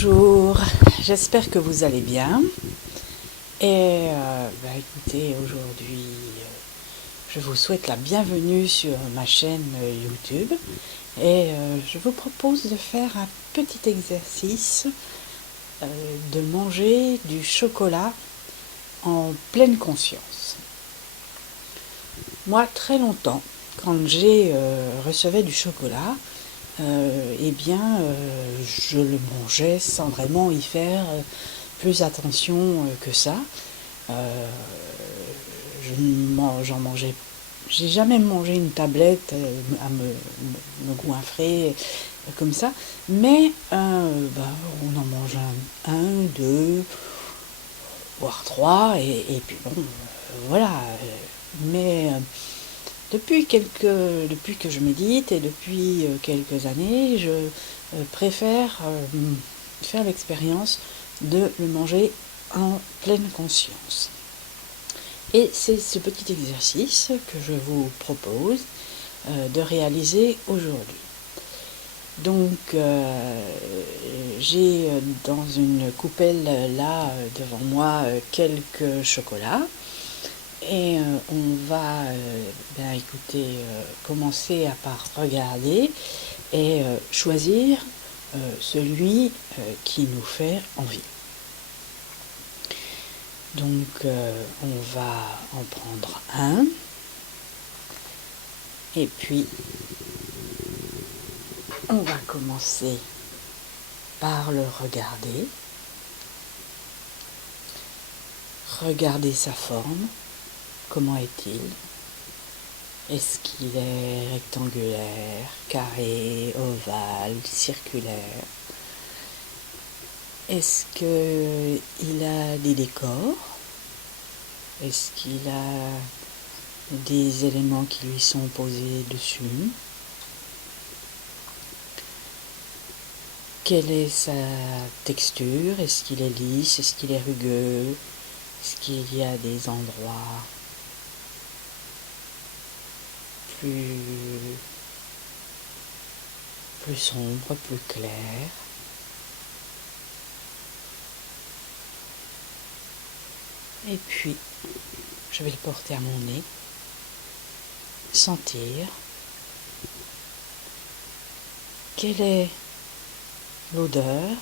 Bonjour, j'espère que vous allez bien. Et écoutez, aujourd'hui, je vous souhaite la bienvenue sur ma chaîne YouTube. Et je vous propose de faire un petit exercice de manger du chocolat en pleine conscience. Moi, très longtemps, quand j'ai recevais du chocolat, je le mangeais sans vraiment y faire plus attention que ça. J'en mangeais, j'ai jamais mangé une tablette à me goinfrer comme ça, mais on en mange un, deux, voire trois, et puis bon, voilà. Mais depuis que je médite et depuis quelques années, je préfère faire l'expérience de le manger en pleine conscience. Et c'est ce petit exercice que je vous propose de réaliser aujourd'hui. Donc j'ai dans une coupelle là devant moi quelques chocolats. Et on va commencer par regarder et choisir celui qui nous fait envie. Donc on va en prendre un et puis on va commencer par le regarder. Regarder sa forme. Comment est-il? Est-ce qu'il est rectangulaire, carré, ovale, circulaire? Est-ce qu'il a des décors? Est-ce qu'il a des éléments qui lui sont posés dessus? Quelle est sa texture? Est-ce qu'il est lisse? Est-ce qu'il est rugueux? Est-ce qu'il y a des endroits plus sombre, plus clair? Et puis, je vais le porter à mon nez, sentir quelle est l'odeur,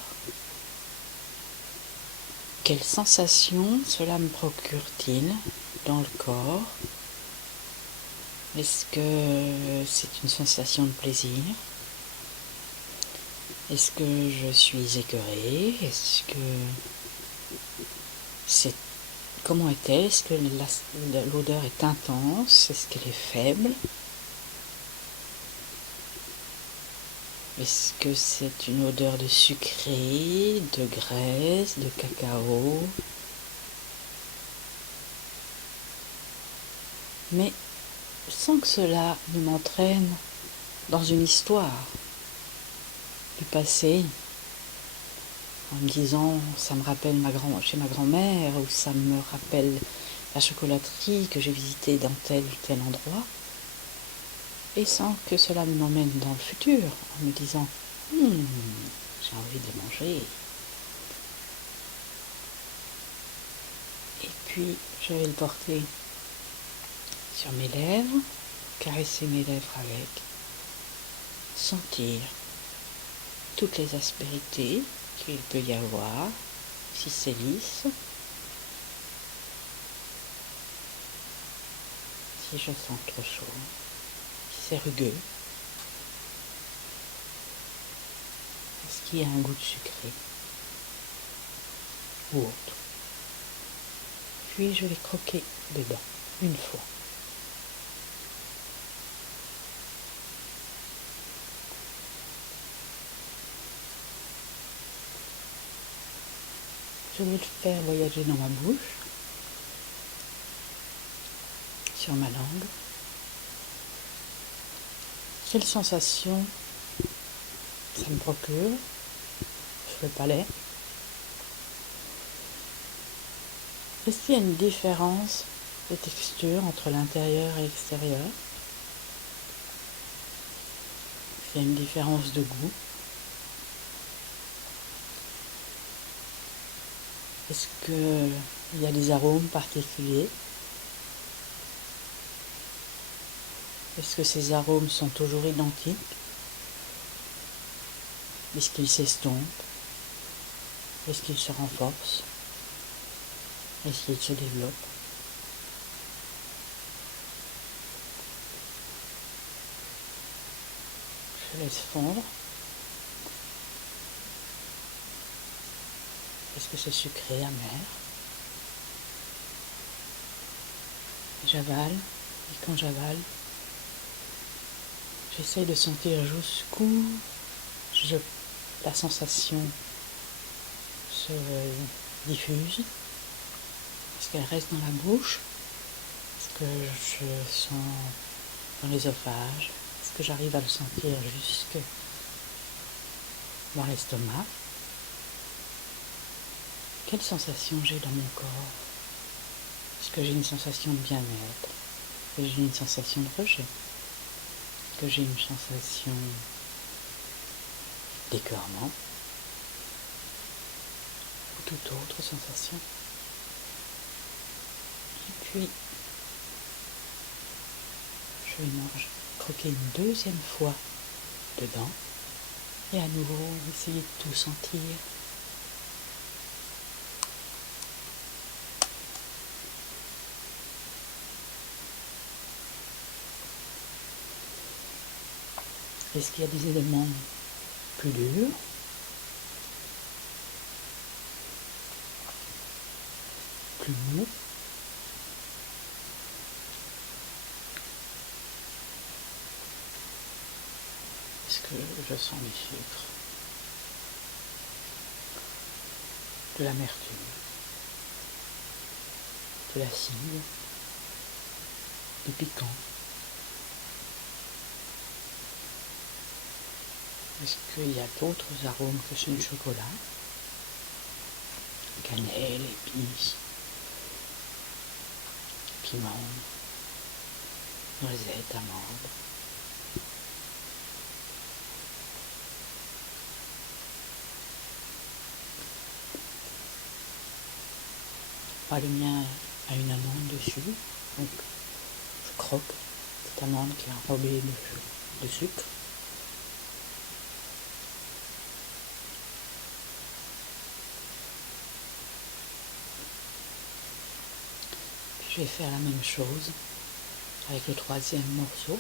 quelle sensation cela me procure-t-il dans le corps? Est-ce que c'est une sensation de plaisir? Est-ce que je suis écœurée? Est-ce que c'est... Comment est-elle? Est-ce que l'odeur est intense? Est-ce qu'elle est faible? Est-ce que c'est une odeur de sucré, de graisse, de cacao? Mais sans que cela ne m'entraîne dans une histoire du passé, en me disant ça me rappelle chez ma grand-mère, ou ça me rappelle la chocolaterie que j'ai visitée dans tel ou tel endroit, et sans que cela m'emmène dans le futur, en me disant j'ai envie de les manger. Et puis je vais le porter sur mes lèvres, caresser mes lèvres avec, sentir toutes les aspérités qu'il peut y avoir, si c'est lisse, si je sens trop chaud, si c'est rugueux, est-ce qu'il y a un goût de sucré ou autre. Puis je vais croquer dedans une fois. Je vais le faire voyager dans ma bouche, sur ma langue. Quelle sensation ça me procure sur le palais? Est-ce qu'il y a une différence de texture entre l'intérieur et l'extérieur? Est-ce qu'il y a une différence de goût? Est-ce qu'il y a des arômes particuliers? Est-ce que ces arômes sont toujours identiques? Est-ce qu'ils s'estompent? Est-ce qu'ils se renforcent? Est-ce qu'ils se développent? Je laisse fondre. Est-ce que c'est sucré, amer? J'avale, et quand j'avale, j'essaye de sentir jusqu'où la sensation se diffuse. Est-ce qu'elle reste dans la bouche? Est-ce que je sens dans l'œsophage? Est-ce que j'arrive à le sentir jusque dans l'estomac? Quelle sensation j'ai dans mon corps? Est-ce que j'ai une sensation de bien-être? Est-ce que j'ai une sensation de rejet? Est-ce que j'ai une sensation d'écœurement? Ou toute autre sensation? Et puis, je vais croquer une deuxième fois dedans et à nouveau essayer de tout sentir. Est-ce qu'il y a des éléments plus durs? Plus mous? Est-ce que je sens du sucre? De l'amertume? De l'acide? Du piquant? Est-ce qu'il y a d'autres arômes que ceux du chocolat? Cannelle, épices, piment, noisettes, amandes. Le mien a une amande dessus, donc je croque cette amande qui est enrobée de sucre. Puis je vais faire la même chose avec le troisième morceau.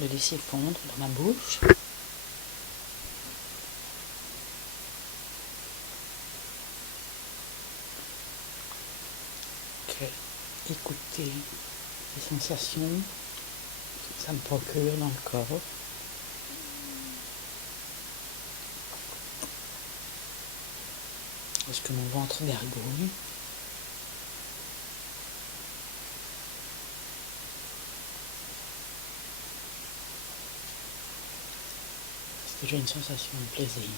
Le laisser fondre dans ma bouche. Écouter les sensations que ça me procure dans le corps. Est-ce que mon ventre gargouille? Est-ce que j'ai une sensation de plaisir?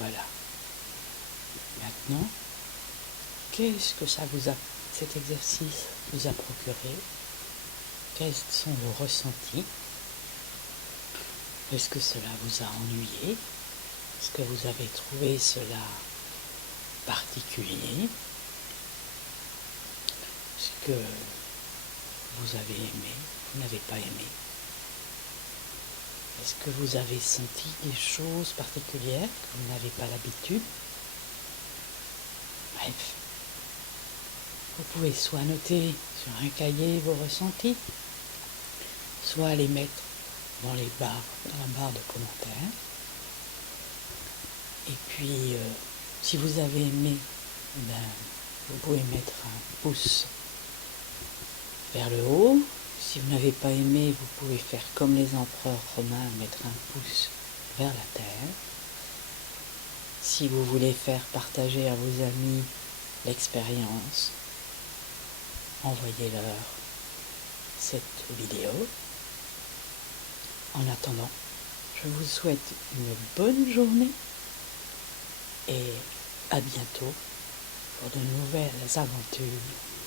Voilà. Maintenant, qu'est-ce que cet exercice vous a procuré? Quels sont vos ressentis? Est-ce que cela vous a ennuyé? Est-ce que vous avez trouvé cela particulier? Est-ce que vous avez aimé? Vous n'avez pas aimé? Est-ce que vous avez senti des choses particulières que vous n'avez pas l'habitude? Bref, vous pouvez soit noter sur un cahier vos ressentis, soit les mettre dans la barre de commentaires. Et puis, si vous avez aimé, vous pouvez mettre un pouce vers le haut. Si vous n'avez pas aimé, vous pouvez faire comme les empereurs romains, mettre un pouce vers la terre. Si vous voulez faire partager à vos amis l'expérience, envoyez-leur cette vidéo. En attendant, je vous souhaite une bonne journée et à bientôt pour de nouvelles aventures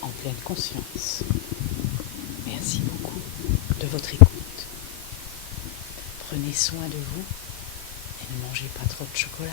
en pleine conscience. Merci beaucoup de votre écoute. Prenez soin de vous et ne mangez pas trop de chocolat.